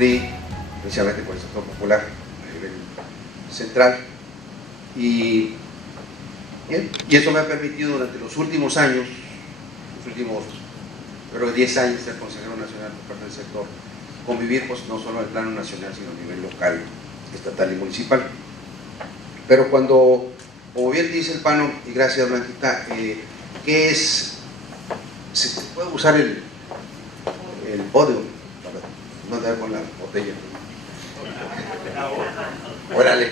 sufrí precisamente por el sector popular a nivel central, y eso me ha permitido durante los últimos años, creo 10 años, ser consejero nacional por parte del sector, convivir pues no solo en el plano nacional, sino a nivel local, estatal y municipal. Pero cuando, como bien dice el Pano, y gracias Blanquita, ¿qué es? ¿Se puede usar el podio para no andar con la botella? Órale.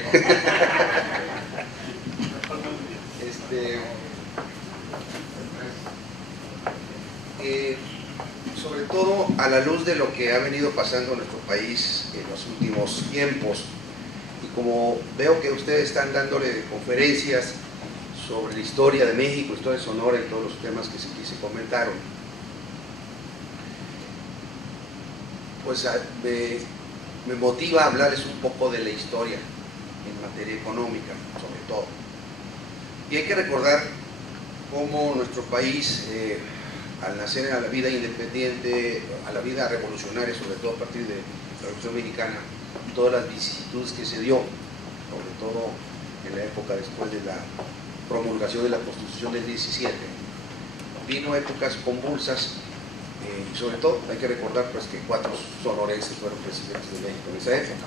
Sobre todo a la luz de lo que ha venido pasando en nuestro país en los últimos tiempos, y como veo que ustedes están dándole conferencias sobre la historia de México, historia de Sonora y todos los temas que se comentaron, pues me motiva a hablarles un poco de la historia en materia económica, sobre todo. Y hay que recordar cómo nuestro país, al nacer a la vida independiente, a la vida revolucionaria, sobre todo a partir de la Revolución Mexicana, todas las vicisitudes que se dio, sobre todo en la época después de la promulgación de la Constitución del 17, vino épocas convulsas, y sobre todo hay que recordar pues, que 4 sonorenses fueron presidentes de México en esa época.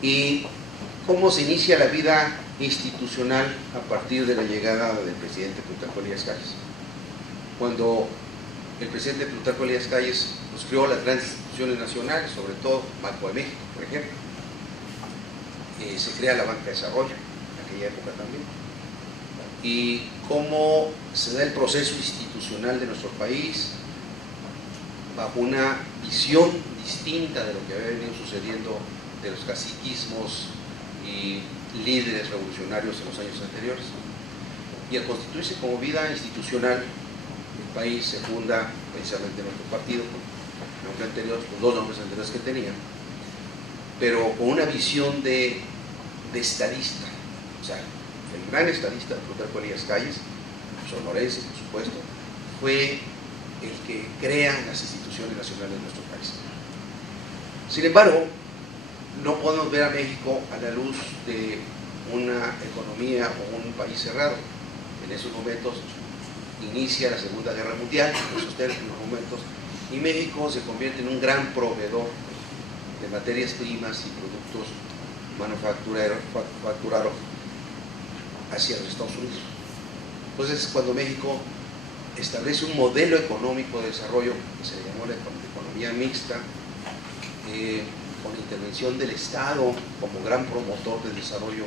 Y cómo se inicia la vida institucional a partir de la llegada del presidente Plutarco Elías Calles. Cuando el presidente Plutarco Elías Calles pues, creó las grandes instituciones nacionales, sobre todo Banco de México, por ejemplo, se crea la Banca de Desarrollo, en aquella época también, y cómo se da el proceso institucional de nuestro país bajo una visión distinta de lo que había venido sucediendo de los caciquismos y líderes revolucionarios en los años anteriores. Y al constituirse como vida institucional, el país se funda precisamente nuestro partido, con el nombre anterior, los 2 nombres anteriores que tenía, pero con una visión de estadista. O sea, el gran estadista Plutarco Elías Calles, sonorense por supuesto, fue el que crea las instituciones nacionales de nuestro país. Sin embargo, no podemos ver a México a la luz de una economía o un país cerrado. En esos momentos inicia la Segunda Guerra Mundial, en esos momentos, y México se convierte en un gran proveedor de materias primas y productos manufacturados hacia los Estados Unidos. Entonces, cuando México establece un modelo económico de desarrollo que se le llamó la economía mixta, con la intervención del Estado como gran promotor del desarrollo,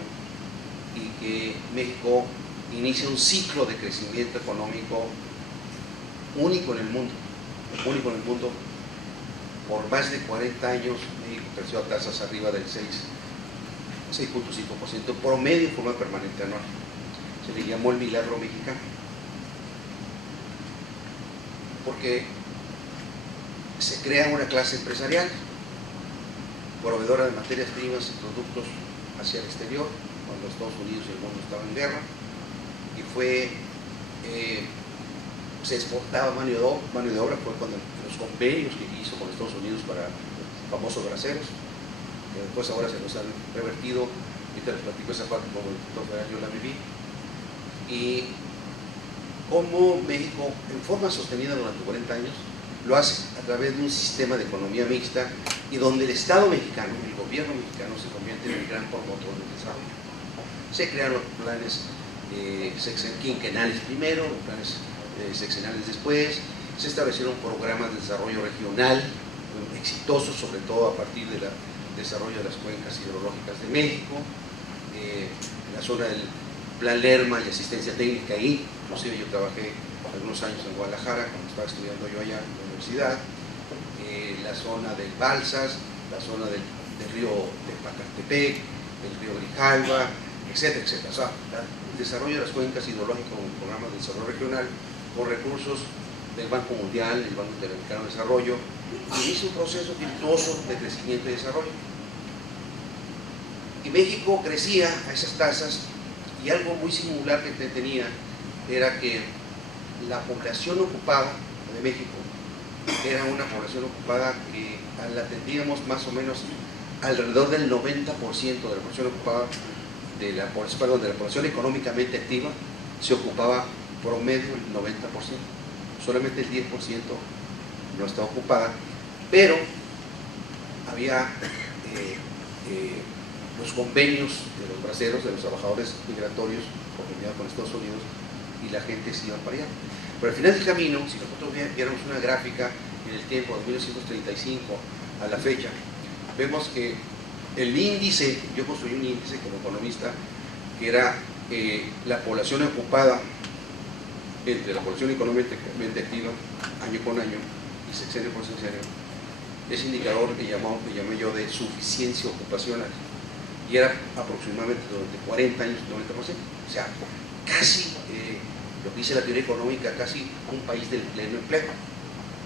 y que México inicia un ciclo de crecimiento económico único en el mundo, por más de 40 años. México creció a tasas arriba del 6.5% promedio en forma permanente anual. Se le llamó el milagro mexicano, porque se crea una clase empresarial proveedora de materias primas y productos hacia el exterior, cuando Estados Unidos y el mundo estaban en guerra, y se exportaba mano de obra. Fue cuando los convenios que hizo con Estados Unidos para los famosos braceros, que después ahora se nos han revertido. Ahorita les platico esa parte como el doctor Federal, yo la viví, y cómo México en forma sostenida durante 40 años lo hace a través de un sistema de economía mixta, y donde el Estado mexicano, el gobierno mexicano, se convierte en el gran promotor del desarrollo. Se crean los planes quinquenales primero, los planes sexenales después, se establecieron programas de desarrollo regional exitosos, sobre todo a partir del desarrollo de las cuencas hidrológicas de México, la zona del Plan Lerma y asistencia técnica ahí. Inclusive yo trabajé algunos años en Guadalajara cuando estaba estudiando yo allá en la universidad, la zona del Balsas, la zona del río de Pacatepec, el río Grijalva, etcétera, etcétera. O sea, el desarrollo de las cuencas hidrológicas con programas de desarrollo regional, con recursos del Banco Mundial, el Banco Interamericano de Desarrollo, y hizo un proceso virtuoso de crecimiento y desarrollo. Y México crecía a esas tasas, y algo muy singular que tenía era que la población ocupada de México era una población ocupada que la atendíamos más o menos alrededor del 90% de la población ocupada, de la población económicamente activa, se ocupaba promedio el 90%. Solamente el 10% no estaba ocupada, pero había los convenios de los braceros, de los trabajadores migratorios conveniados con Estados Unidos, y la gente se iba para allá. Pero al final del camino, si nosotros viéramos una gráfica en el tiempo de 1935 a la fecha, vemos que el índice, yo construí un índice como economista, que era la población ocupada entre la población económicamente activa año con año y sexenio por sexenio. Ese indicador que llamé yo de suficiencia ocupacional, y era aproximadamente durante 40 años 90%, o sea, casi lo que dice la teoría económica, casi un país del pleno empleo.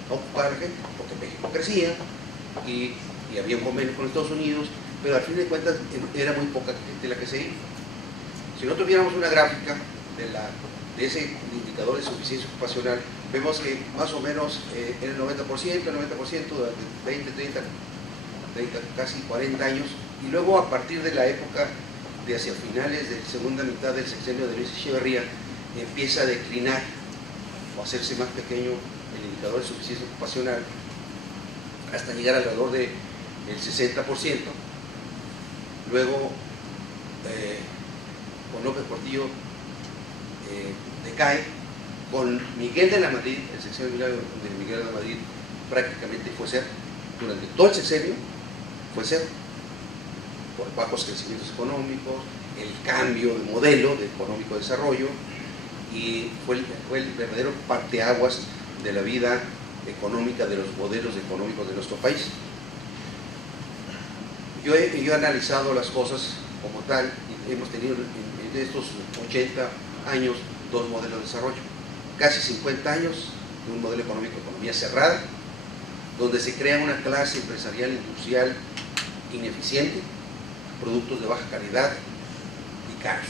No ocupaba la gente, porque México crecía y había un convenio con Estados Unidos, pero al fin de cuentas era muy poca gente la que se iba. Si nosotros viéramos una gráfica de ese indicador de suficiencia ocupacional, vemos que más o menos en el 90%, durante 20, 30, casi 40 años, y luego a partir de la época de hacia finales de la segunda mitad del sexenio de Luis Echeverría, empieza a declinar o a hacerse más pequeño el indicador de suficiencia ocupacional hasta llegar alrededor del 60%. Luego, con López Portillo decae. Con Miguel de la Madrid, el sexenio de Miguel de la Madrid prácticamente fue cero. Durante todo el sexenio fue cero, por bajos crecimientos económicos, el cambio de modelo de económico desarrollo, y fue el verdadero parteaguas de la vida económica, de los modelos económicos de nuestro país. Yo he analizado las cosas como tal, y hemos tenido en estos 80 años dos modelos de desarrollo. Casi 50 años de un modelo económico, economía cerrada, donde se crea una clase empresarial industrial ineficiente, productos de baja calidad y caros.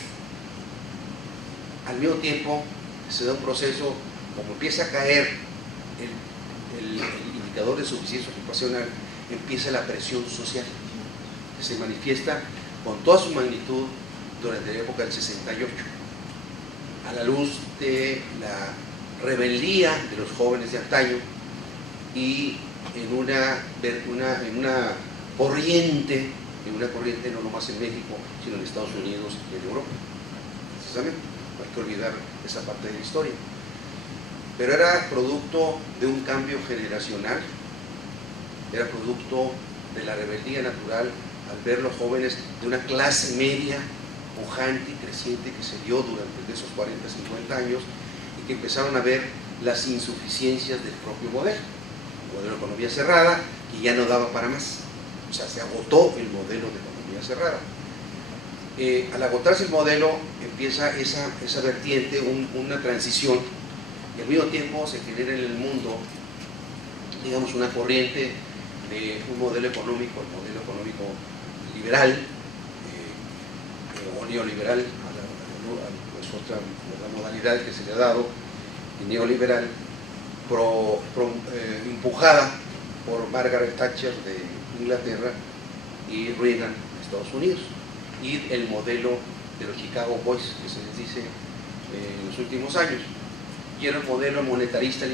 Al mismo tiempo se da un proceso, como empieza a caer el indicador de suficiencia ocupacional, empieza la presión social, que se manifiesta con toda su magnitud durante la época del 68, a la luz de la rebeldía de los jóvenes de antaño y en una corriente no nomás en México, sino en Estados Unidos y en Europa, precisamente. No hay que olvidar esa parte de la historia. Pero era producto de un cambio generacional, era producto de la rebeldía natural al ver los jóvenes de una clase media pujante y creciente que se dio durante esos 40, 50 años, y que empezaron a ver las insuficiencias del propio modelo de economía cerrada, que ya no daba para más. O sea, se agotó el modelo de economía cerrada. Al agotarse el modelo, empieza esa vertiente, una transición, y al mismo tiempo se genera en el mundo, digamos, una corriente de un modelo económico, el modelo económico liberal, o neoliberal, es otra modalidad que se le ha dado, y neoliberal, empujada por Margaret Thatcher de Inglaterra y Reagan de Estados Unidos, y el modelo de los Chicago Boys, que se les dice en los últimos años, y era el modelo monetarista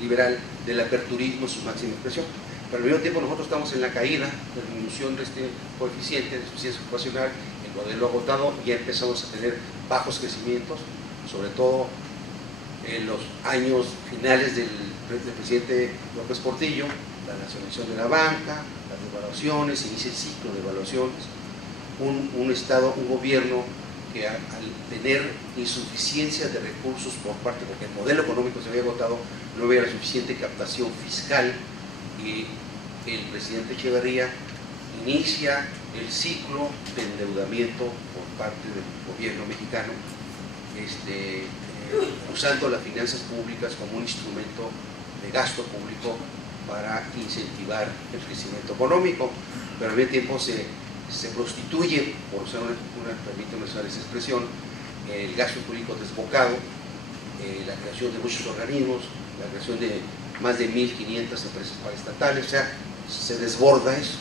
liberal del aperturismo en su máxima expresión. Pero al mismo tiempo nosotros estamos en la caída, la disminución de este coeficiente de suficiencia ocupacional, el modelo agotado, y ya empezamos a tener bajos crecimientos, sobre todo en los años finales del presidente López Portillo, la nacionalización de la banca, las devaluaciones, inicia el ciclo de devaluaciones, un Estado, un gobierno que al tener insuficiencia de recursos por parte, porque el modelo económico se había agotado, no había la suficiente captación fiscal, y el presidente Echeverría inicia el ciclo de endeudamiento por parte del gobierno mexicano, usando las finanzas públicas como un instrumento de gasto público para incentivar el crecimiento económico, pero al mismo tiempo se prostituye, por usar permítame usar esa expresión, el gasto público desbocado, la creación de muchos organismos, la creación de más de 1.500 empresas paraestatales, o sea, se desborda eso.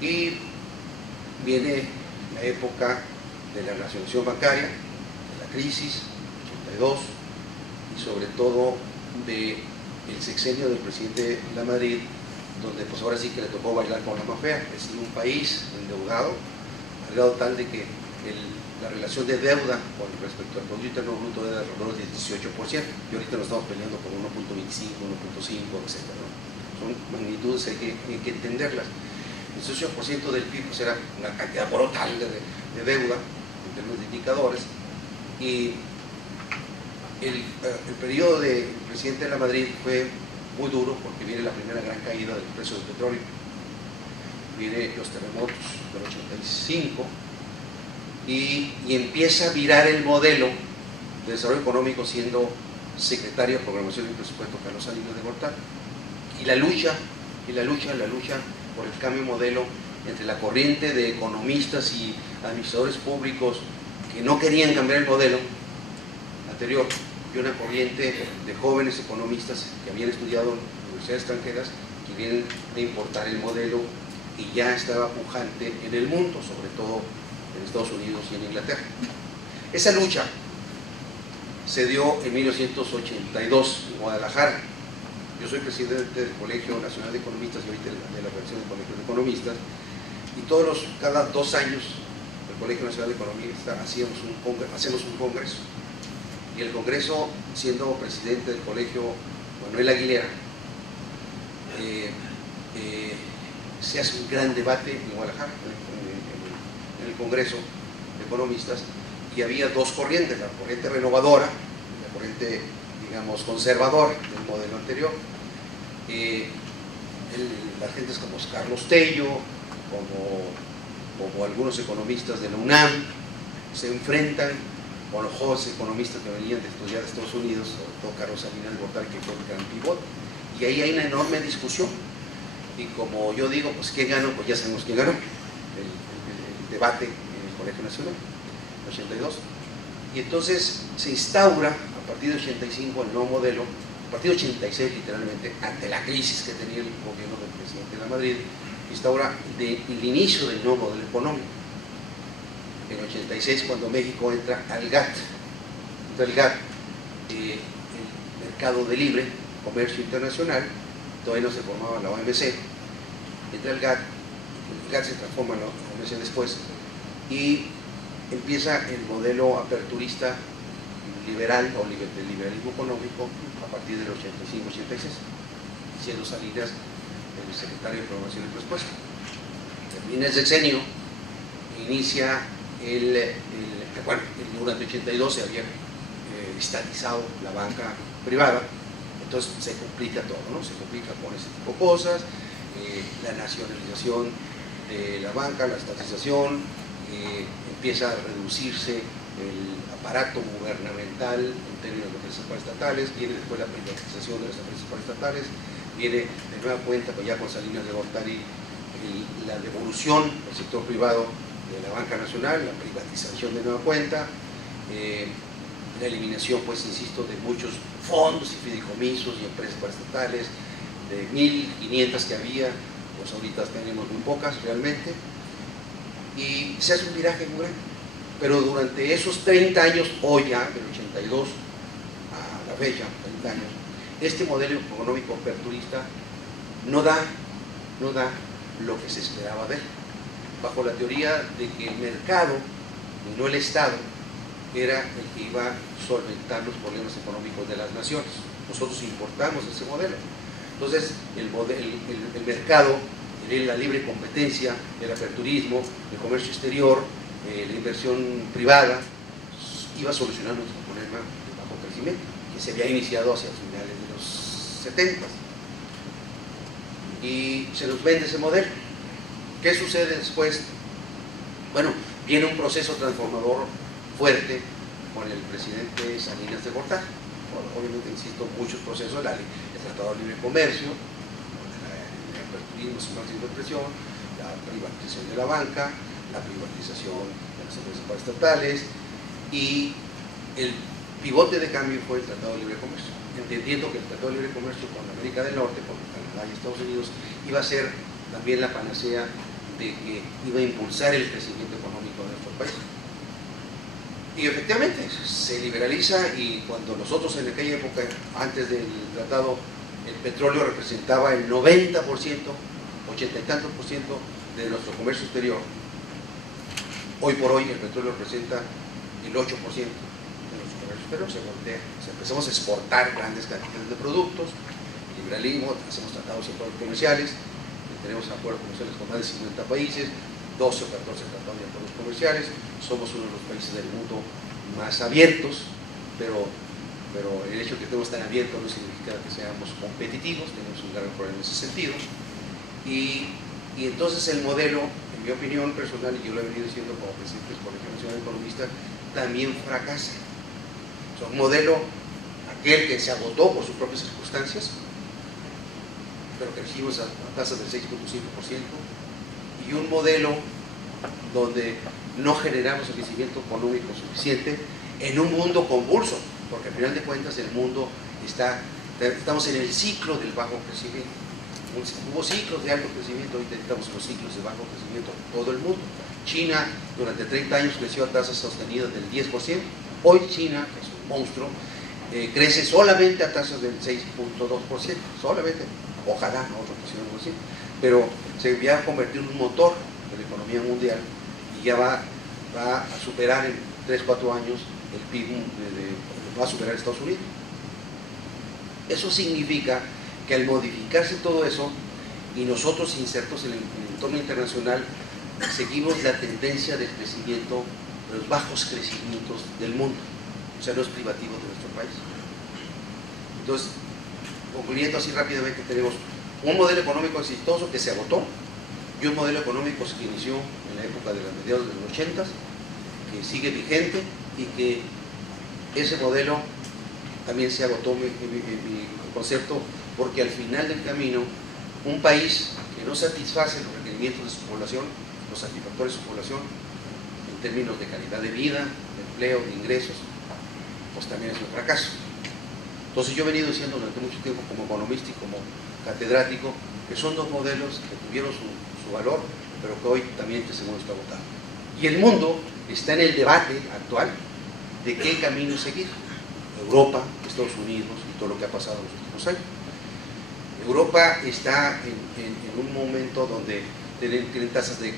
Y viene la época de la nacionalización bancaria, de la crisis, 82, y sobre todo del sexenio del presidente Lamadrid, donde pues ahora sí que le tocó bailar con la más fea, es decir, un país endeudado, al grado tal de que la relación de deuda con respecto al Producto Interno Bruto era de alrededor del 18%, y ahorita nos estamos peleando por 1.25, 1.5, etc. ¿no? Son magnitudes, hay que entenderlas. El 18% del PIB pues era una cantidad brutal de deuda en términos de indicadores, y el periodo del presidente de la Madrid fue muy duro porque viene la primera gran caída del precio del petróleo, viene los terremotos del 85 y empieza a virar el modelo de desarrollo económico siendo secretario de Programación y Presupuesto Carlos Salinas de Gortari, y la lucha por el cambio de modelo entre la corriente de economistas y administradores públicos que no querían cambiar el modelo anterior, y una corriente de jóvenes economistas que habían estudiado en universidades extranjeras, que vienen a importar el modelo y ya estaba pujante en el mundo, sobre todo en Estados Unidos y en Inglaterra. Esa lucha se dio en 1982 en Guadalajara. Yo soy presidente del Colegio Nacional de Economistas y ahorita de la Federación de Colegios de Economistas, y cada 2 años el Colegio Nacional de Economistas hacemos un congreso, y el congreso, siendo presidente del colegio Manuel Aguilera, se hace un gran debate en Guadalajara, en el congreso de economistas, y había dos corrientes, la corriente renovadora y la corriente, digamos, conservadora del modelo anterior. Las gentes como Carlos Tello, como algunos economistas de la UNAM, se enfrentan con los jóvenes economistas que venían de estudiar de Estados Unidos, sobre todo Carlos Salinas de Gortari, que fue el gran pivote, y ahí hay una enorme discusión, y como yo digo, pues ¿quién ganó? Pues ya sabemos quién ganó, el debate en el Colegio Nacional, en 82, y entonces se instaura, a partir de 85, el nuevo modelo, a partir de 86 literalmente, ante la crisis que tenía el gobierno del presidente de la Madrid, instaura el inicio del nuevo modelo económico. En 86, cuando México entra al GATT, el mercado de libre comercio internacional, todavía no se formaba la OMC, entra el GATT se transforma en la OMC después, y empieza el modelo aperturista liberal o del liberalismo económico a partir del 85-86, siendo Salinas el secretario de Programación y Presupuesto. Termina el sexenio, inicia durante 82 se había estatizado la banca privada, entonces se complica todo, ¿no? Se complica con ese tipo de cosas, la nacionalización de la banca, la estatización, empieza a reducirse el aparato gubernamental en términos de empresas paraestatales, viene después la privatización de las empresas paraestatales, viene de nueva cuenta, pues ya con Salinas de Gortari, la devolución del sector privado de la banca nacional, la privatización de nueva cuenta, la eliminación, pues insisto, de muchos fondos y fideicomisos y empresas paraestatales, de 1.500 que había, pues ahorita tenemos muy pocas realmente, y se hace un viraje muy grande. Pero durante esos 30 años, hoy ya, del 82 a la fecha, 30 años, este modelo económico aperturista no da lo que se esperaba de él, bajo la teoría de que el mercado y no el Estado era el que iba a solventar los problemas económicos de las naciones. Nosotros importamos ese modelo. Entonces, el mercado, la libre competencia, el aperturismo, el comercio exterior, la inversión privada, iba a solucionar nuestro problema de bajo crecimiento, que se había iniciado hacia finales de los 70. Y se nos vende ese modelo. ¿Qué sucede después? Bueno, viene un proceso transformador fuerte con el presidente Salinas de Gortari. Obviamente, insisto, muchos procesos, el Tratado de Libre Comercio, el aperturismo, su máxima expresión, la privatización de la banca, la privatización de las empresas paraestatales, y el pivote de cambio fue el Tratado de Libre Comercio. entendiendo que el Tratado de Libre Comercio con América del Norte, con Canadá y Estados Unidos, iba a ser también la panacea de que iba a impulsar el crecimiento económico de nuestro país. Y efectivamente se liberaliza, y cuando nosotros en aquella época, antes del tratado, el petróleo representaba el 90%, 80 y tantos por ciento de nuestro comercio exterior, hoy por hoy el petróleo representa el 8% de nuestro comercio exterior. Se voltea, empezamos a exportar grandes cantidades de productos, liberalismo, hacemos tratados comerciales, tenemos acuerdos comerciales con más de 50 países, 12 o 14 tratados de acuerdos comerciales, somos uno de los países del mundo más abiertos, pero el hecho de que estemos tan abiertos no significa que seamos competitivos, tenemos un gran problema en ese sentido. Y entonces el modelo, en mi opinión personal, y yo lo he venido diciendo como presidente del Colegio Nacional de Economistas, también fracasa. O sea, un modelo, aquel que se agotó por sus propias circunstancias, pero crecimos a tasas del 6.5%, y un modelo donde no generamos el crecimiento económico suficiente en un mundo convulso, porque al final de cuentas el mundo estamos en el ciclo del bajo crecimiento. Hubo ciclos de alto crecimiento, hoy estamos en los ciclos de bajo crecimiento en todo el mundo. China durante 30 años creció a tasas sostenidas del 10%, hoy China, que es un monstruo, crece solamente a tasas del 6.2%, solamente, ojalá, no otro crecimiento así, pero se va a convertir en un motor de la economía mundial y ya va a superar en 3-4 años el PIB, va a superar a Estados Unidos. Eso significa que al modificarse todo eso y nosotros insertos en el entorno internacional, seguimos la tendencia del crecimiento, de los bajos crecimientos del mundo, o sea, los privativos de nuestro país. Entonces, concluyendo así rápidamente, tenemos un modelo económico exitoso que se agotó y un modelo económico que inició en la época de los mediados de los 80, que sigue vigente, y que ese modelo también se agotó, mi concepto, porque al final del camino un país que no satisface los requerimientos de su población, los satisfactores de su población en términos de calidad de vida, de empleo, de ingresos, pues también es un fracaso. Entonces yo he venido diciendo durante mucho tiempo como economista y como catedrático que son dos modelos que tuvieron su valor, pero que hoy también este segundo está agotado. Y el mundo está en el debate actual de qué camino seguir. Europa, Estados Unidos y todo lo que ha pasado en los últimos años. Europa está en un momento donde tienen tasas de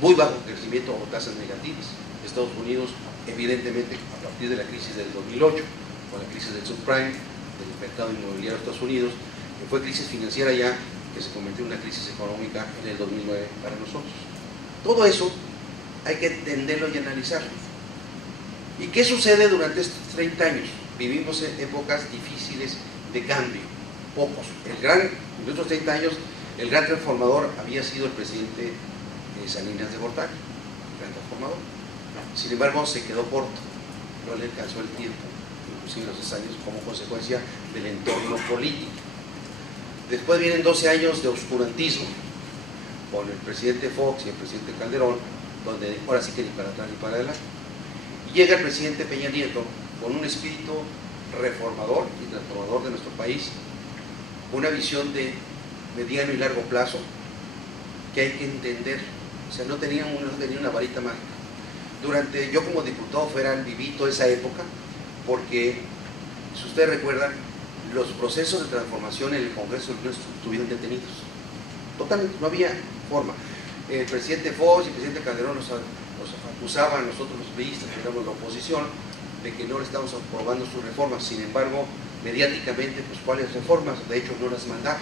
muy bajo crecimiento o tasas negativas. Estados Unidos, evidentemente, a partir de la crisis del 2008, con la crisis del subprime, del mercado inmobiliario de Estados Unidos, que fue crisis financiera ya, que se convirtió en una crisis económica en el 2009 para nosotros. Todo eso hay que entenderlo y analizarlo. ¿Y qué sucede durante estos 30 años? Vivimos en épocas difíciles de cambio, pocos. En estos 30 años, el gran transformador había sido el presidente Salinas de Gortari, el gran transformador. Sin embargo, se quedó corto, no le alcanzó el tiempo, inclusive los 6 años, como consecuencia del entorno político. Después vienen 12 años de oscurantismo, con el presidente Fox y el presidente Calderón, donde ahora sí que ni para atrás ni para adelante. Y llega el presidente Peña Nieto con un espíritu reformador y transformador de nuestro país, una visión de mediano y largo plazo que hay que entender. O sea, no tenía una varita mágica. Yo como diputado federal viví toda esa época, porque si ustedes recuerdan, los procesos de transformación en el Congreso estuvieron detenidos. Totalmente, no había forma. El presidente Fox y el presidente Calderón nos acusaban a nosotros los priistas, que éramos la oposición, de que no le estábamos aprobando sus reformas. Sin embargo, mediáticamente, pues ¿cuáles reformas? De hecho, no las mandaban.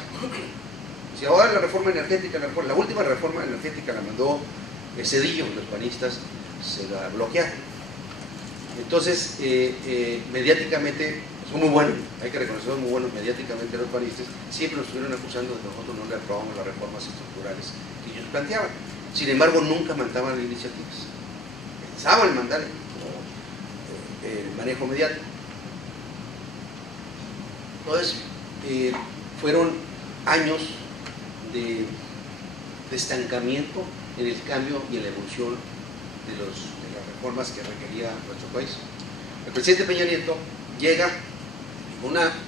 Si ahora la reforma energética, la última reforma energética la mandó Zedillo, los panistas se la bloquearon. Entonces, mediáticamente, son muy buenos, hay que reconocer, muy buenos mediáticamente los panistas, siempre nos estuvieron acusando de que nosotros no le aprobamos las reformas estructurales que ellos planteaban. Sin embargo, nunca mandaban iniciativas. Pensaban mandar el manejo mediático. Entonces, fueron años de estancamiento en el cambio y en la evolución de las reformas que requería nuestro país. El presidente Peña Nieto llega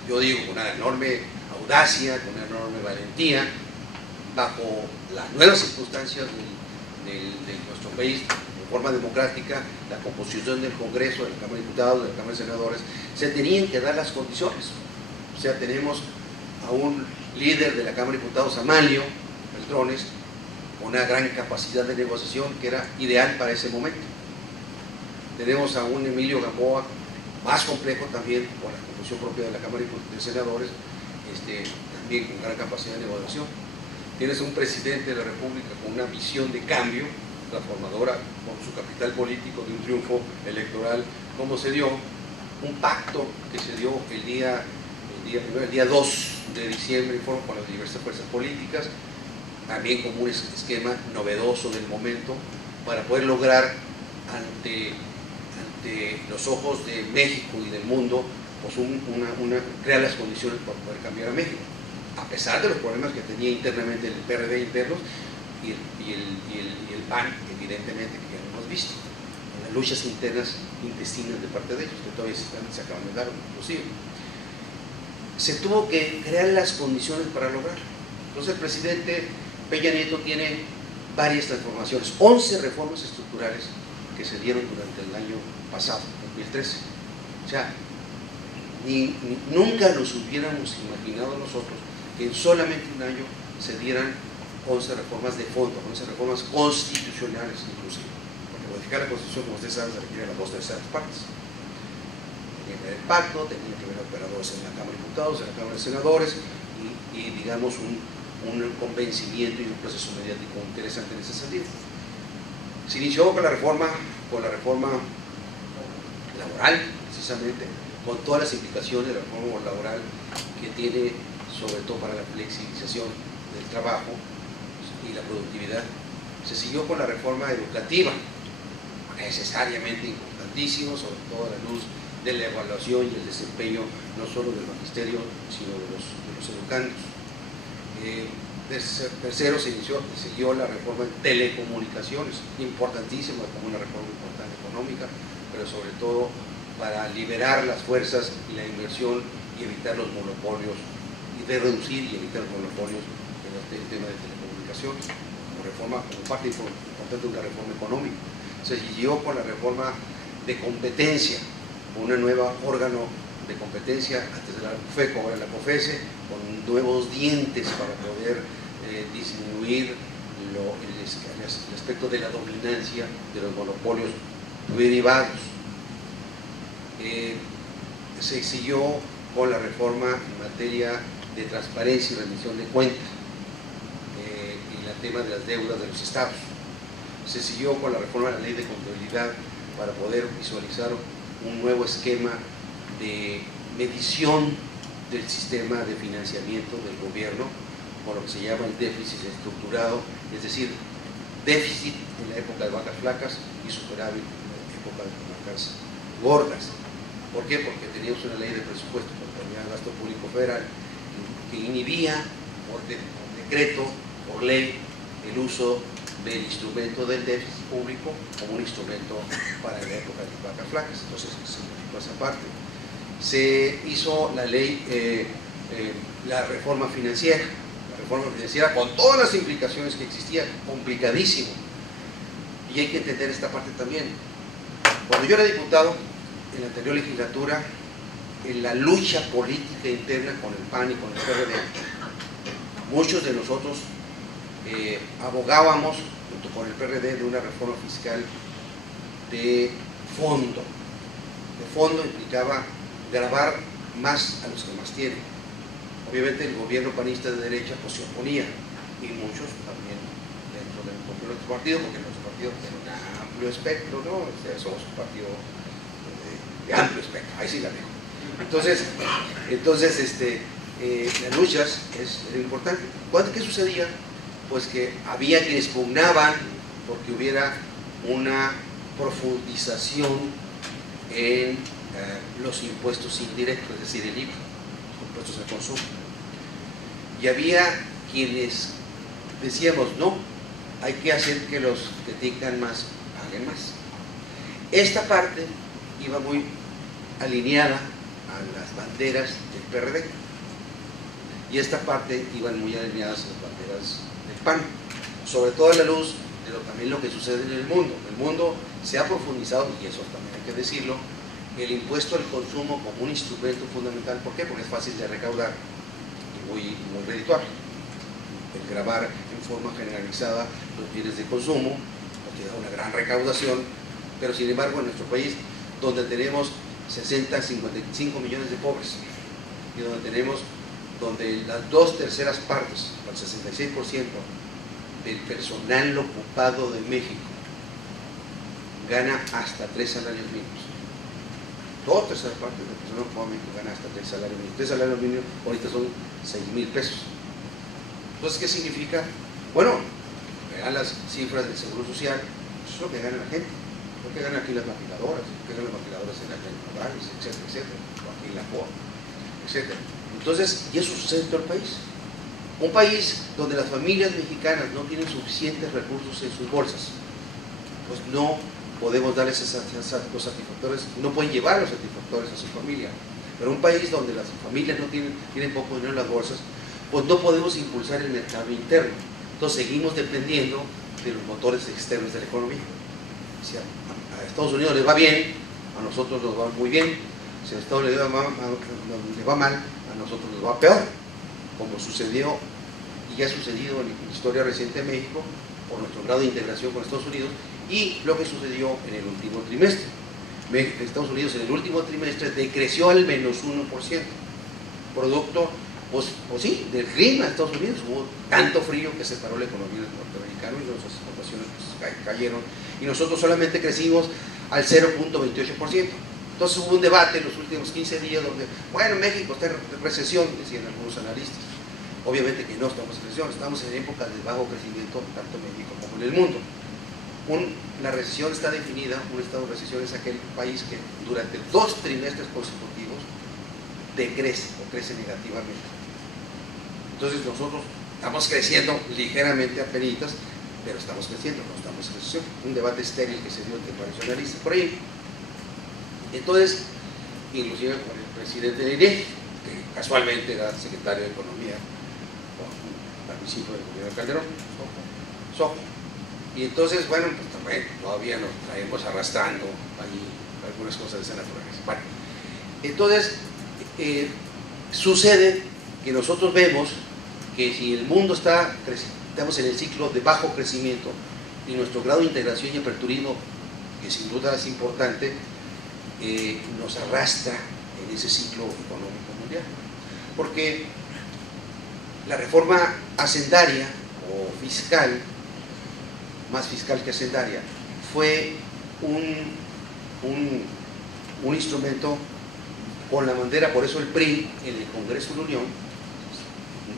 yo digo, con una enorme audacia, con una enorme valentía, bajo las nuevas circunstancias de nuestro país, de forma democrática, la composición del Congreso, de la Cámara de Diputados, de la Cámara de Senadores, se tenían que dar las condiciones. O sea, tenemos a un líder de la Cámara de Diputados, Amalio Beltrones, con una gran capacidad de negociación que era ideal para ese momento. Tenemos a un Emilio Gamboa, más complejo también, con la composición propia de la Cámara de Senadores, también con gran capacidad de negociación. Tienes un presidente de la República con una visión de cambio transformadora, con su capital político de un triunfo electoral, como se dio, un pacto que se dio el día 2 de diciembre con las diversas fuerzas políticas, también como un esquema novedoso del momento, para poder lograr ante los ojos de México y del mundo, pues crear las condiciones para poder cambiar a México, a pesar de los problemas que tenía internamente el PRD internos y el PAN, evidentemente, que ya lo hemos visto, en las luchas internas intestinas de parte de ellos, que todavía se acaban de dar, inclusive. Se tuvo que crear las condiciones para lograrlo. Entonces el presidente Peña Nieto tiene varias transformaciones, 11 reformas estructurales que se dieron durante el año pasado, 2013. O sea, nunca nos hubiéramos imaginado nosotros que en solamente un año se dieran 11 reformas de fondo, 11 reformas constitucionales inclusive. Porque modificar la Constitución, como ustedes saben, se requiere las 2/3 partes. Tenía que haber pacto, tenía que haber operadores en la Cámara de Diputados, en la Cámara de Senadores y digamos un convencimiento y un proceso mediático interesante en ese sentido. Se inició con la reforma laboral, precisamente, con todas las implicaciones de la reforma laboral que tiene, sobre todo para la flexibilización del trabajo y la productividad. Se siguió con la reforma educativa, necesariamente importantísimo, sobre todo a la luz de la evaluación y el desempeño no solo del magisterio, sino de los educandos. Tercero, se siguió la reforma en telecomunicaciones, importantísima como una reforma importante económica, pero sobre todo para liberar las fuerzas y la inversión y evitar los monopolios, y de reducir y evitar los monopolios en el tema de telecomunicaciones, como parte importante de una reforma económica. Se siguió con la reforma de competencia, con un nuevo órgano de competencia, antes de la UFECO, ahora la COFESE, con nuevos dientes para poder disminuir el aspecto de la dominancia de los monopolios derivados. Se siguió con la reforma en materia de transparencia y rendición de cuentas y el tema de las deudas de los estados. Se siguió con la reforma de la ley de contabilidad para poder visualizar un nuevo esquema de medición del sistema de financiamiento del gobierno, con lo que se llama el déficit estructurado, es decir, déficit en la época de vacas flacas y superávit en la época de vacas gordas. ¿Por qué? Porque teníamos una ley de presupuesto con el gasto público federal que inhibía por decreto, por ley, el uso del instrumento del déficit público como un instrumento para la época de las vacas flacas. Entonces se modificó esa parte. Se hizo la ley, la reforma financiera con todas las implicaciones que existían, complicadísimo. Y hay que entender esta parte también. Cuando yo era diputado, en la anterior legislatura, en la lucha política interna con el PAN y con el PRD, muchos de nosotros abogábamos, junto con el PRD, de una reforma fiscal de fondo. De fondo implicaba gravar más a los que más tienen. Obviamente el gobierno panista de derecha pues se oponía, y muchos también dentro del propio partido, porque nuestro partido tiene un amplio espectro, ¿no? Somos un partido de amplio espectro, ahí sí la dejo. Entonces las luchas es importante. ¿Qué sucedía? Pues que había quienes pugnaban porque hubiera una profundización en los impuestos indirectos, es decir, el IVA, los impuestos al consumo. Y había quienes decíamos, no, hay que hacer que los que tengan más paguen más. Esta parte iba muy alineada a las banderas del PRD. Y esta parte iban muy alineadas a las banderas del PAN, sobre todo a la luz de también lo que sucede en el mundo. El mundo se ha profundizado, y eso también hay que decirlo, el impuesto al consumo como un instrumento fundamental. ¿Por qué? Porque es fácil de recaudar y muy redituable. El gravar en forma generalizada los bienes de consumo nos da una gran recaudación, pero sin embargo en nuestro país, donde tenemos 55 millones de pobres y donde las 2/3 partes, el 66% del personal ocupado de México gana hasta 3 salarios mínimos. 2/3 partes del personal ocupado de México gana hasta 3 salarios mínimos. 3 salarios mínimos ahorita son 6,000 pesos. Entonces, ¿qué significa? Bueno, vean las cifras del Seguro Social, eso es lo que gana la gente. Lo que ganan aquí las maquiladoras, lo que ganan las maquiladoras en las rurales, etcétera, etcétera, o aquí en la COA, etcétera. Entonces, y eso sucede en todo el país. Un país donde las familias mexicanas no tienen suficientes recursos en sus bolsas, pues no podemos darles los satisfactores, no pueden llevar los satisfactores a su familia. Pero un país donde las familias no tienen poco dinero en las bolsas, pues no podemos impulsar el mercado interno. Entonces seguimos dependiendo de los motores externos de la economía. Si a Estados Unidos les va bien, a nosotros nos va muy bien. Si a Estados Unidos les va mal, a nosotros nos va peor, como sucedió y ya ha sucedido en la historia reciente de México por nuestro grado de integración con Estados Unidos y lo que sucedió en el último trimestre. Estados Unidos en el último trimestre decreció al -1%, producto pues sí, del clima de Estados Unidos. Hubo tanto frío que se paró la economía norteamericana y nuestras exportaciones cayeron, y nosotros solamente crecimos al 0.28%. Entonces hubo un debate en los últimos 15 días donde, bueno, México está en recesión, decían algunos analistas. Obviamente que no estamos en recesión, estamos en época de bajo crecimiento tanto en México como en el mundo. La recesión está definida, un estado de recesión es aquel país que durante 2 trimestres consecutivos decrece o crece negativamente. Entonces nosotros estamos creciendo ligeramente apenitas, pero estamos creciendo, no estamos en recesión. Un debate estéril que se dio entre varios analistas por ahí. Entonces, inclusive con el presidente de INEGI, que casualmente era secretario de Economía al principio del gobierno de Calderón, Sojo. Y entonces, bueno, pues también todavía nos traemos arrastrando ahí algunas cosas de esa naturaleza. Bueno, entonces, sucede que nosotros vemos que si el mundo estamos en el ciclo de bajo crecimiento y nuestro grado de integración y aperturismo, que sin duda es importante, nos arrastra en ese ciclo económico mundial. Porque la reforma hacendaria o fiscal, más fiscal que hacendaria, fue un instrumento con la bandera. Por eso el PRI en el Congreso de la Unión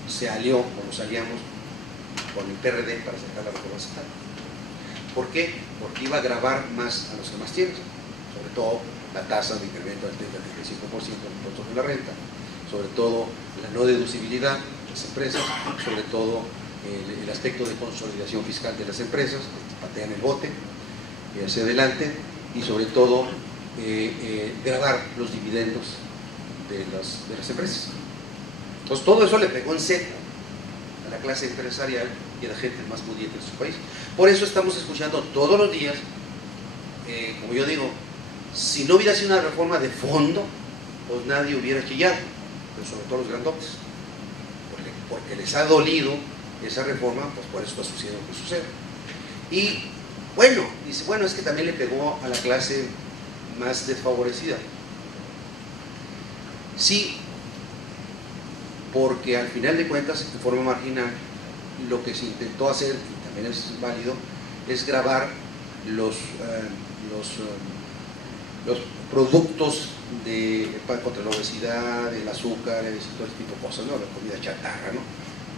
se alió, o nos aliamos con el PRD para sacar la reforma hacendaria. ¿Por qué? Porque iba a gravar más a los que más tienen, sobre todo la tasa de incremento del 35% en el impuesto de la renta, sobre todo la no deducibilidad de las empresas, sobre todo el aspecto de consolidación fiscal de las empresas, que patean el bote hacia adelante, y sobre todo gravar los dividendos de las empresas. Entonces todo eso le pegó en seco a la clase empresarial y a la gente más pudiente de su país. Por eso estamos escuchando todos los días, como yo digo, si no hubiera sido una reforma de fondo, pues nadie hubiera chillado, pero sobre todo los grandotes, porque les ha dolido esa reforma, pues por eso está sucediendo lo que sucede. Y bueno, dice, bueno, es que también le pegó a la clase más desfavorecida. Sí, porque al final de cuentas, de forma marginal, lo que se intentó hacer, y también es válido, es gravar los productos contra la obesidad, el azúcar, todo ese tipo de cosas, ¿no? La comida chatarra, ¿no?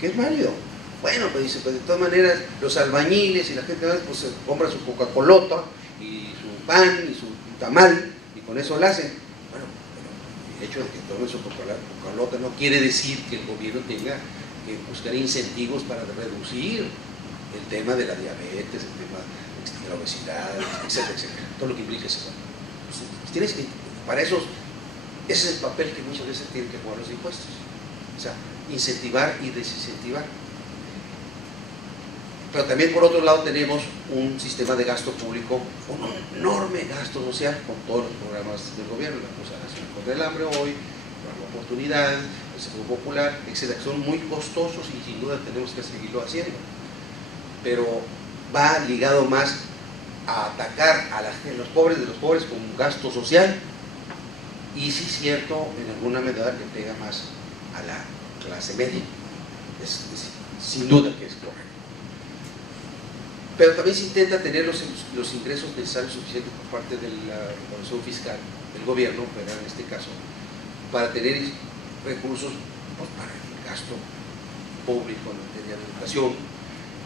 Que es válido. Bueno, pues dice, pues de todas maneras, los albañiles y la gente más, pues se compra su Coca-Colota y su pan y su tamal, y con eso lo hacen. Bueno, pero el hecho de que tomen su Coca-Colota no quiere decir que el gobierno tenga que buscar incentivos para reducir el tema de la diabetes, el tema de la obesidad, etcétera, etcétera, todo lo que implica eso. Para esos Ese es el papel que muchas veces tienen que jugar los impuestos. O sea, incentivar y desincentivar. Pero también por otro lado tenemos un sistema de gasto público con un enorme gasto social con todos los programas del gobierno, la Cruz Nacional contra el Hambre hoy, la Oportunidad, el Seguro Popular, etc. Son muy costosos y sin duda tenemos que seguirlo haciendo. Pero va ligado más a atacar a los pobres de los pobres con un gasto social y sí es cierto, en alguna medida que pega más a la clase media. Sin duda que es correcto. Pero también se intenta tener los ingresos necesarios suficientes por parte de la Comisión Fiscal del gobierno, pero en este caso, para tener recursos pues, para el gasto público en materia de educación.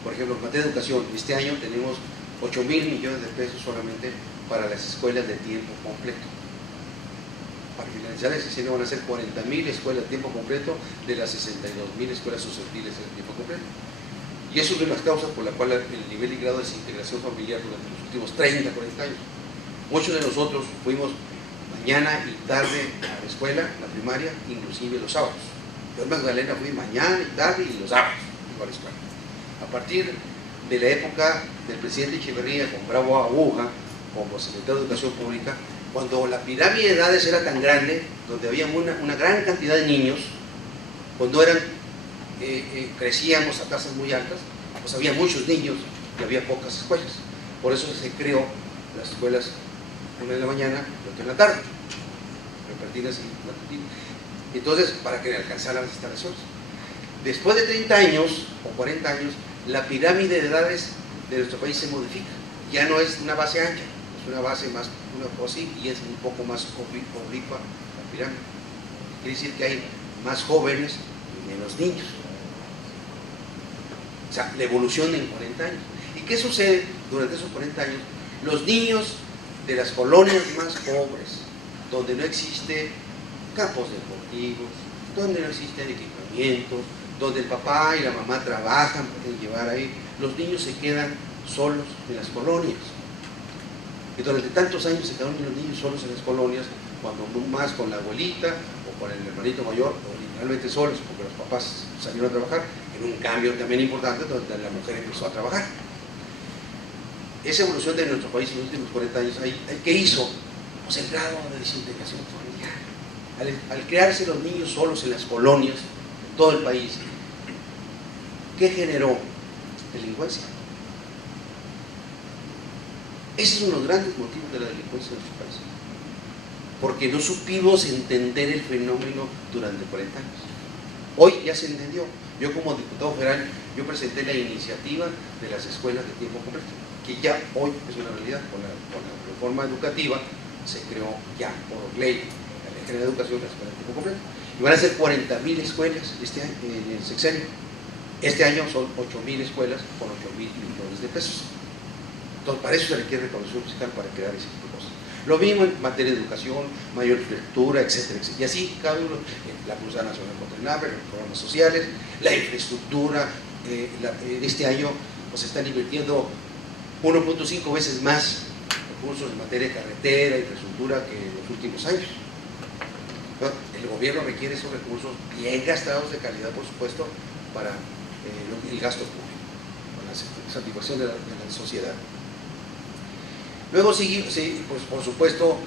Por ejemplo, en materia de educación, este año tenemos 8.000 millones de pesos solamente para las escuelas de tiempo completo. Para finalizar el sexenio van a ser 40.000 escuelas de tiempo completo de las 62.000 escuelas susceptibles de tiempo completo. Y eso es una de las causas por la cual el nivel y grado de desintegración familiar durante los últimos 30, 40 años. Muchos de nosotros fuimos mañana y tarde a la escuela, la primaria, inclusive los sábados. Yo en Magdalena fui mañana y tarde y los sábados a la escuela. A partir de la época del presidente Echeverría con Bravo Aguja, como secretario de Educación Pública, cuando la pirámide de edades era tan grande, donde había una gran cantidad de niños, cuando crecíamos a tasas muy altas, pues había muchos niños y había pocas escuelas. Por eso se creó las escuelas una en la mañana y otra en la tarde, repartidas y matutinas. Entonces, para que alcanzaran las instalaciones. Después de 30 años o 40 años, la pirámide de edades de nuestro país se modifica. Ya no es una base ancha, es una base más, una cosa así, y es un poco más oblicua la pirámide. Quiere decir que hay más jóvenes y menos niños. O sea, la evolución en 40 años. ¿Y qué sucede durante esos 40 años? Los niños de las colonias más pobres, donde no existen campos deportivos, donde no existen equipamientos, donde el papá y la mamá trabajan, pueden llevar ahí, los niños se quedan solos en las colonias. Y durante tantos años se quedaron los niños solos en las colonias, cuando más con la abuelita o con el hermanito mayor, o literalmente solos, porque los papás salieron a trabajar, en un cambio también importante donde la mujer empezó a trabajar. Esa evolución de nuestro país en los últimos 40 años, ¿qué hizo? Pues el grado de desintegración familiar. Al crearse los niños solos en las colonias, en todo el país, ¿qué generó? Delincuencia. Ese es uno de los grandes motivos de la delincuencia en nuestro país. Porque no supimos entender el fenómeno durante 40 años. Hoy ya se entendió. Yo como diputado federal, yo presenté la iniciativa de las escuelas de tiempo completo, que ya hoy es una realidad. Con la reforma educativa se creó ya por ley la Ley General de Educación, la escuela de tiempo completo. Y van a ser 40.000 escuelas este año, en el sexenio. Este año son 8.000 escuelas con 8.000 millones de pesos. Entonces, para eso se requiere recaudación fiscal para crear ese tipo de cosas. Lo mismo en materia de educación, mayor infraestructura, etcétera, etcétera. Y así cada uno, la Cruz Nacional contra el Hambre, los programas sociales, la infraestructura. Este año se están invirtiendo 1.5 veces más recursos en materia de carretera, infraestructura que en los últimos años. El gobierno requiere esos recursos bien gastados, de calidad, por supuesto, para el gasto público, para la satisfacción de la sociedad. Luego sí, pues por supuesto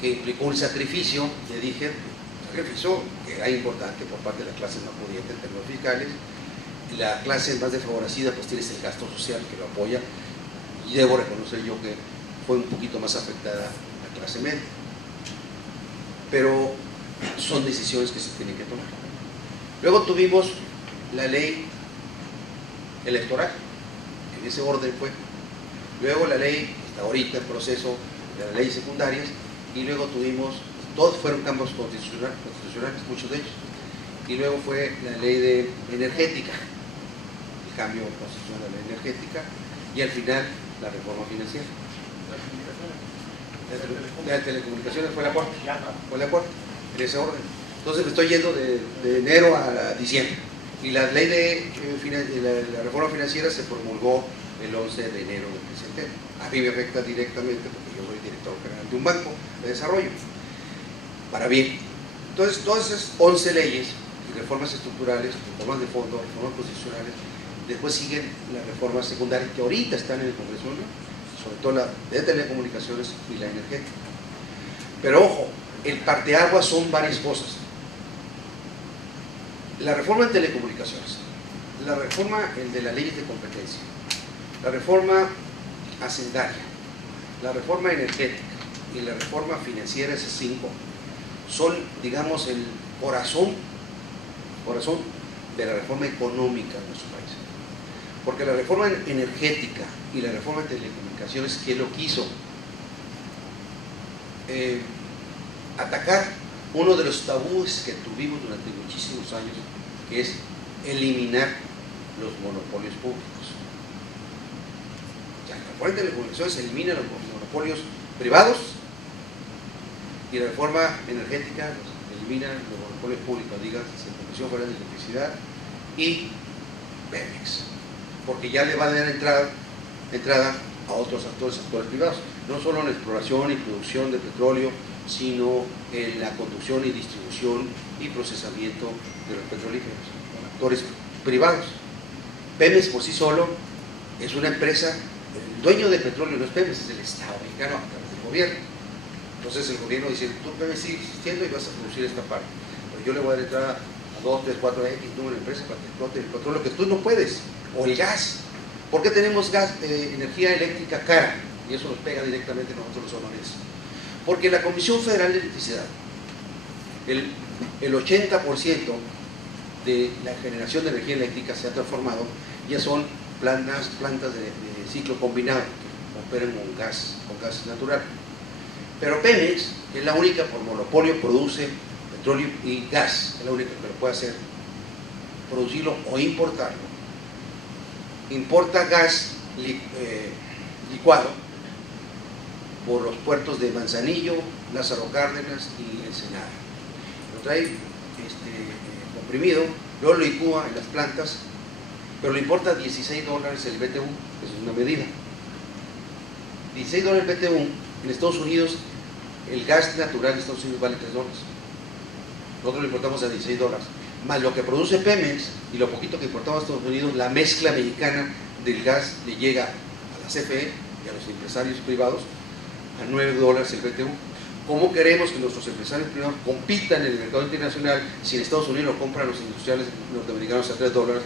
que implicó un sacrificio, le dije, sacrificio que era importante por parte de las clases más pudientes en términos fiscales. La clase más desfavorecida pues tiene el gasto social que lo apoya, y debo reconocer yo que fue un poquito más afectada la clase media. Pero son decisiones que se tienen que tomar. Luego tuvimos la ley electoral, en ese orden fue. Luego la ley, está ahorita en proceso de las leyes secundarias, y luego tuvimos, todos fueron cambios constitucionales, muchos de ellos. Y luego fue la ley de energética, el cambio constitucional de la energética, y al final la reforma financiera. La de telecomunicaciones fue la cuarta, en ese orden. Entonces me estoy yendo de enero a diciembre. Y la ley de la reforma financiera se promulgó el 11 de enero del presente año. A mí me afecta directamente porque yo soy director general de un banco de desarrollo. Para bien, Entonces, todas esas 11 leyes, reformas estructurales, reformas de fondo, reformas constitucionales, después siguen las reformas secundarias que ahorita están en el Congreso, ¿no? Sobre todo la de telecomunicaciones y la energética. Pero ojo, el parteaguas son varias cosas. La reforma en telecomunicaciones, la reforma de las leyes de competencia, la reforma hacendaria, la reforma energética y la reforma financiera, esas 5, son, digamos, el corazón de la reforma económica de nuestro país. Porque la reforma energética y la reforma de telecomunicaciones, ¿qué lo quiso? Atacar uno de los tabúes que tuvimos durante muchísimos años, que es eliminar los monopolios públicos. O sea, la reforma de telecomunicaciones elimina los monopolios privados y la reforma energética elimina los monopolios públicos, digas, Comisión Federal de Electricidad y Pemex, porque ya le va a dar entrada a otros sectores privados, no solo en la exploración y producción de petróleo, sino en la conducción y distribución y procesamiento de los petrolíferos, con actores privados. Pemex por sí solo es una empresa, el dueño del petróleo no es Pemex, es el Estado mexicano a través del gobierno. Entonces el gobierno dice, tú Pemex sigues existiendo y vas a producir esta parte, pero yo le voy a dar entrada a 2, 3, 4 X número de empresas para que explote el petróleo que tú no puedes, o el gas. ¿Por qué tenemos gas, energía eléctrica cara? Y eso nos pega directamente a nosotros los honoreros. Porque la Comisión Federal de Electricidad, el 80% de la generación de energía eléctrica se ha transformado, ya son plantas de ciclo combinado que operan con gas natural. Pero Pemex, que es la única por monopolio, produce petróleo y gas, es la única que lo puede hacer, producirlo o importarlo. Importa gas licuado por los puertos de Manzanillo, Lázaro Cárdenas y Ensenada. Lo trae comprimido, luego lo licúa en las plantas, pero lo importa $16 el BTU, eso es una medida. $16 el BTU, en Estados Unidos, el gas natural de Estados Unidos vale $3. Nosotros lo importamos a $16. Más lo que produce Pemex y lo poquito que importamos a Estados Unidos, la mezcla mexicana del gas le llega a la CFE y a los empresarios privados a $9 el BTU. ¿Cómo queremos que nuestros empresarios privados compitan en el mercado internacional si en Estados Unidos lo compran los industriales norteamericanos a $3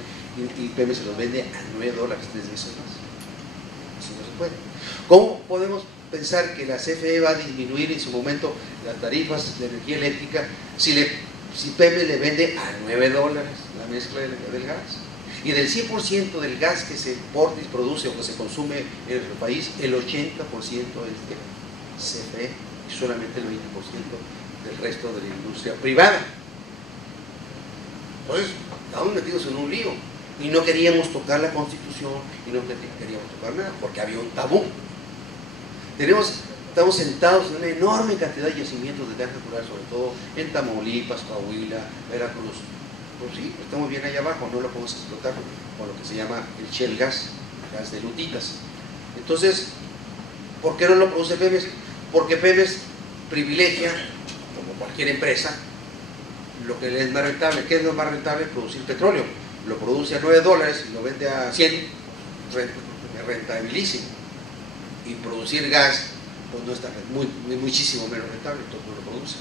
y Pemex se los vende a $9, 3 veces más? Así no se puede. ¿Cómo podemos pensar que la CFE va a disminuir en su momento las tarifas de energía eléctrica si Pemex le vende a $9 la mezcla del gas? Y del 100% del gas que se importa y produce o que se consume en nuestro país, el 80% es de CFE y solamente el 20% del resto de la industria privada. Entonces, estábamos metidos en un lío y no queríamos tocar la Constitución y no queríamos tocar nada porque había un tabú. Estamos sentados en una enorme cantidad de yacimientos de gas natural, sobre todo en Tamaulipas, Coahuila, Veracruz. Pues sí, estamos bien allá abajo, no lo podemos explotar con lo que se llama el shale gas de lutitas. Entonces, ¿por qué no lo produce Pemex? Porque Pemex privilegia, como cualquier empresa, lo que es más rentable. ¿Qué es lo más rentable? Producir petróleo. Lo produce a $9 y lo vende a 100, rentabilísimo. Y producir gas, pues no está muchísimo menos rentable, entonces no lo produce.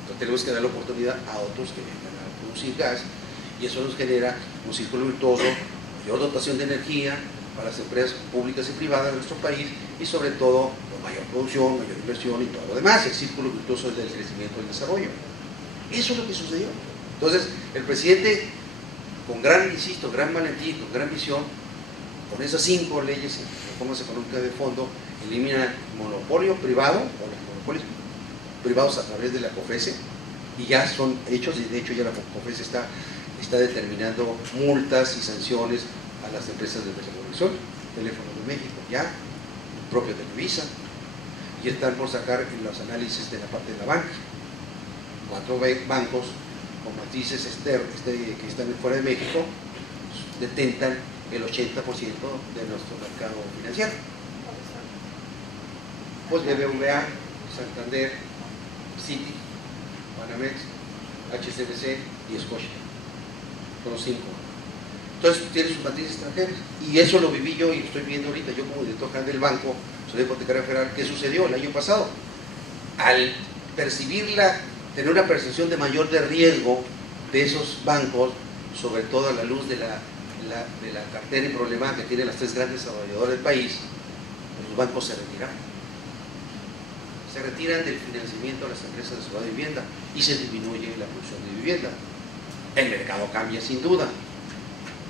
Entonces tenemos que dar la oportunidad a otros que vengan a producir gas y eso nos genera un círculo virtuoso, mayor dotación de energía para las empresas públicas y privadas de nuestro país y sobre todo mayor producción, mayor inversión y todo lo demás, el círculo virtuoso del crecimiento y del desarrollo. Eso es lo que sucedió. Entonces el presidente, con gran, insisto, gran valentía, con gran visión, con esas 5 leyes y reformas económicas de fondo, elimina el monopolio privado o los monopolios privados a través de la COFESE y ya son hechos y de hecho ya la COFESE está determinando multas y sanciones a las empresas de telecomunicación, Teléfono de México ya, el propio Televisa, y están por sacar en los análisis de la parte de la banca 4 bancos con matrices que están fuera de México detentan el 80% de nuestro mercado financiero. Pues BBVA, Santander, Citi, Banamex, HSBC y Scotia. Son los 5. Entonces tiene sus matrices extranjeras. Y eso lo viví yo y lo estoy viendo ahorita. Yo como director general del banco, soy hipotecario federal. ¿Qué sucedió el año pasado? Al tener una percepción de mayor de riesgo de esos bancos, sobre todo a la luz de la cartera y problema que tienen las 3 grandes desarrolladoras del país, los bancos se retiran del financiamiento a las empresas de seguridad de vivienda y se disminuye la producción de vivienda. El mercado cambia sin duda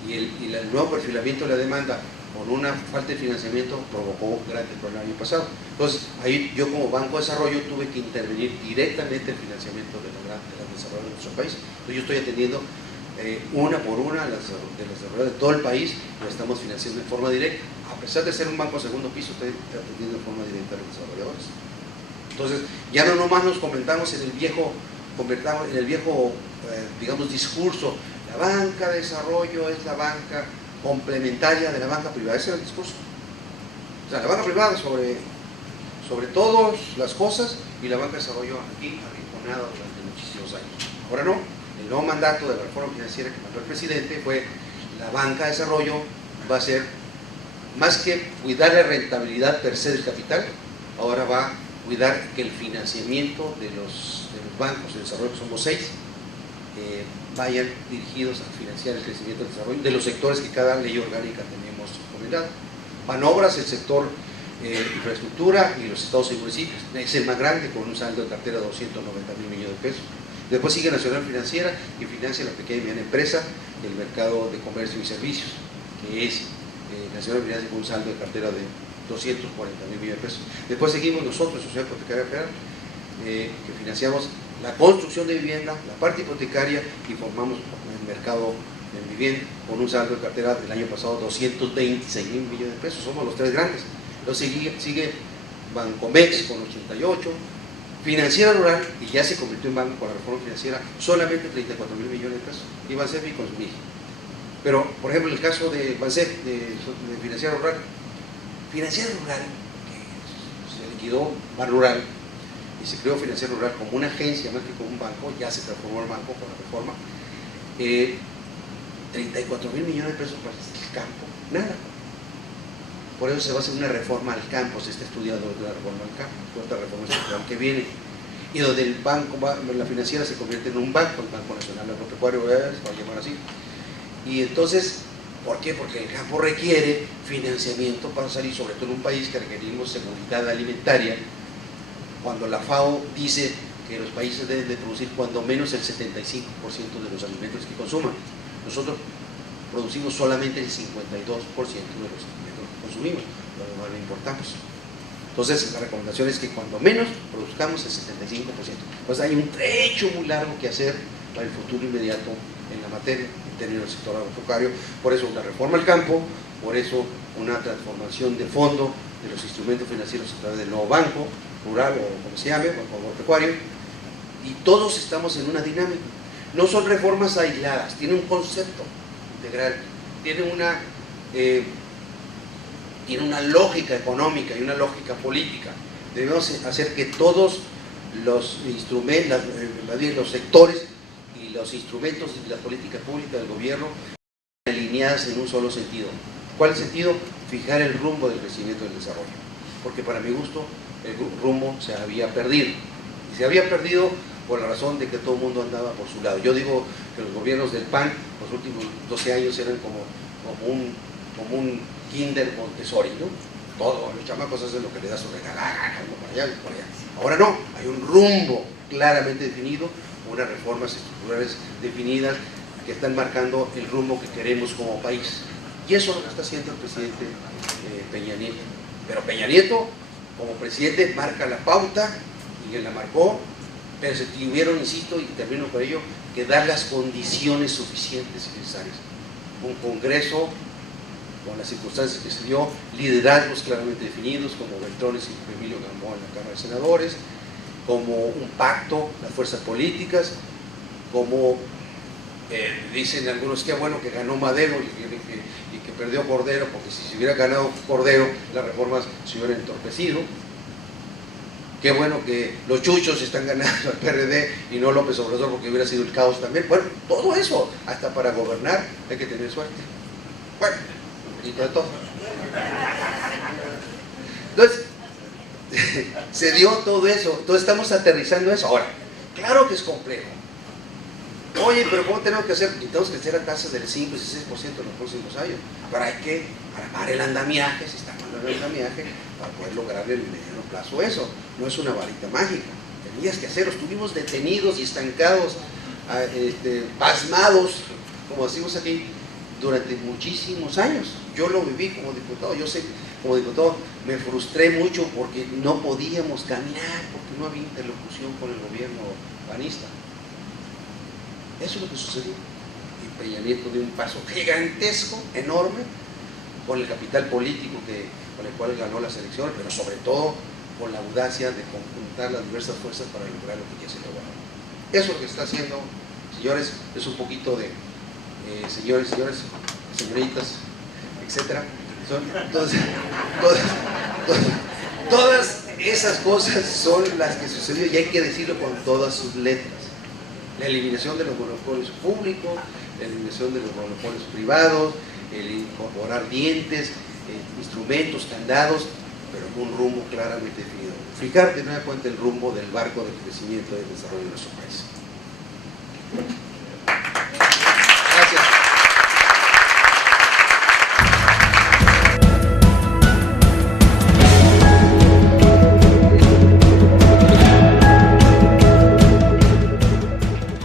y el nuevo perfilamiento de la demanda con una falta de financiamiento provocó grandes problemas el año pasado. Entonces ahí yo como Banco de Desarrollo tuve que intervenir directamente en el financiamiento de los desarrollos de nuestro país. Entonces yo estoy atendiendo una por una de las desarrolladoras de todo el país, lo estamos financiando de forma directa. A pesar de ser un banco de segundo piso, estoy atendiendo de forma directa a los desarrolladores. Entonces, ya no nomás nos comentamos en el viejo, digamos, discurso, la banca de desarrollo es la banca complementaria de la banca privada. Ese era el discurso. O sea, la banca privada sobre todas las cosas y la banca de desarrollo aquí arrinconada durante muchísimos años. Ahora no, el nuevo mandato de la reforma financiera que mandó el presidente fue la banca de desarrollo va a ser, más que cuidar la rentabilidad per se del capital, ahora va a cuidar que el financiamiento de los bancos de desarrollo, que somos 6, vayan dirigidos a financiar el crecimiento del desarrollo de los sectores que cada ley orgánica tenemos recomendado. Manobras, el sector infraestructura y los estados y municipios, es el más grande con un saldo de cartera de 290.000 millones de pesos. Después sigue Nacional Financiera, que financia la pequeña y mediana empresa y el mercado de comercio y servicios, que es Nacional Financiera con un saldo de cartera de 240.000 millones de pesos. Después seguimos nosotros, Sociedad Hipotecaria Federal, que financiamos la construcción de vivienda, la parte hipotecaria y formamos el mercado de vivienda con un saldo de cartera del año pasado 226.000 millones de pesos. Somos los 3 grandes. Entonces sigue Bancomex con 88, Financiera Rural, y ya se convirtió en banco con la reforma financiera, solamente 34.000 millones de pesos, y Bansef y Consumir. Pero, por ejemplo, en el caso de Bansef, de Financiera Rural, que se liquidó Ban Rural y se creó Financiera Rural como una agencia más que como un banco, ya se transformó en banco con la reforma, 34.000 millones de pesos para el campo, nada. Por eso se va a hacer una reforma al campo, se está estudiando la reforma al campo, otra reforma estructural que viene, y donde el banco, la financiera se convierte en un banco, el Banco Nacional Agropecuario, se va a llamar así. Y entonces, ¿por qué? Porque el campo requiere financiamiento para salir, sobre todo en un país que requerimos seguridad alimentaria, cuando la FAO dice que los países deben de producir cuando menos el 75% de los alimentos que consuman. Nosotros producimos solamente el 52% de los alimentos que consumimos, lo demás lo importamos. Entonces la recomendación es que cuando menos produzcamos el 75%. Pues hay un trecho muy largo que hacer para el futuro inmediato en la materia, en términos del sector agropecuario. Por eso una reforma al campo, por eso una transformación de fondo de los instrumentos financieros a través del nuevo banco rural o como se llame, banco agropecuario, y todos estamos en una dinámica. No son reformas aisladas, tiene un concepto integral, tiene una lógica económica y una lógica política. Debemos hacer que todos los instrumentos, los sectores y los instrumentos de la política pública del gobierno alineadas en un solo sentido. ¿Cuál es el sentido? Fijar el rumbo del crecimiento y del desarrollo. Porque para mi gusto el rumbo se había perdido. Y se había perdido por la razón de que todo el mundo andaba por su lado. Yo digo que los gobiernos del PAN, los últimos 12 años eran como un kinder Montessori, ¿no? Todos los chamacos hacen lo que les da su regala, por allá, por allá. Ahora no, hay un rumbo claramente definido, unas reformas estructurales definidas que están marcando el rumbo que queremos como país. Y eso es lo que está haciendo el presidente Peña Nieto. Pero Peña Nieto, como presidente, marca la pauta y él la marcó, pero se tuvieron, insisto, y termino con ello, que dar las condiciones suficientes y necesarias. Un Congreso con las circunstancias que se dio, liderazgos claramente definidos, como Beltrones y Emilio Gamboa en la Cámara de Senadores, como un pacto, las fuerzas políticas, como dicen algunos que bueno que ganó Madero y que perdió Cordero, porque si se hubiera ganado Cordero, las reformas se hubieran entorpecido. Qué bueno que los chuchos están ganando al PRD y no López Obrador, porque hubiera sido el caos también. Bueno, todo eso, hasta para gobernar hay que tener suerte. Bueno, un poquito de todo. Entonces, se dio todo eso. Entonces estamos aterrizando eso. Ahora, claro que es complejo. Oye, pero ¿cómo tenemos que hacer? Necesitamos crecer a tasas del 5 y 6% en los próximos años. Pero hay que armar el andamiaje, se está armando el andamiaje, para poder lograr en el mediano plazo eso. No es una varita mágica. Tenías que hacerlo. Estuvimos detenidos y estancados, pasmados, como decimos aquí, durante muchísimos años. Yo lo viví como diputado. Yo sé, como diputado, me frustré mucho porque no podíamos caminar, porque no había interlocución con el gobierno panista. Eso es lo que sucedió. Y Peña Nieto dio un paso gigantesco, enorme, con el capital político con el cual ganó las elecciones, pero sobre todo con la audacia de conjuntar las diversas fuerzas para lograr lo que ya se logró. Eso es lo que está haciendo, señores, es un poquito de señores, señoritas, etcétera. Todas esas cosas son las que sucedió y hay que decirlo con todas sus letras. La eliminación de los monopolios públicos, la eliminación de los monopolios privados, el incorporar dientes, instrumentos, candados, pero con un rumbo claramente definido. Fijar de nueva cuenta el rumbo del barco del crecimiento y del desarrollo de nuestro país.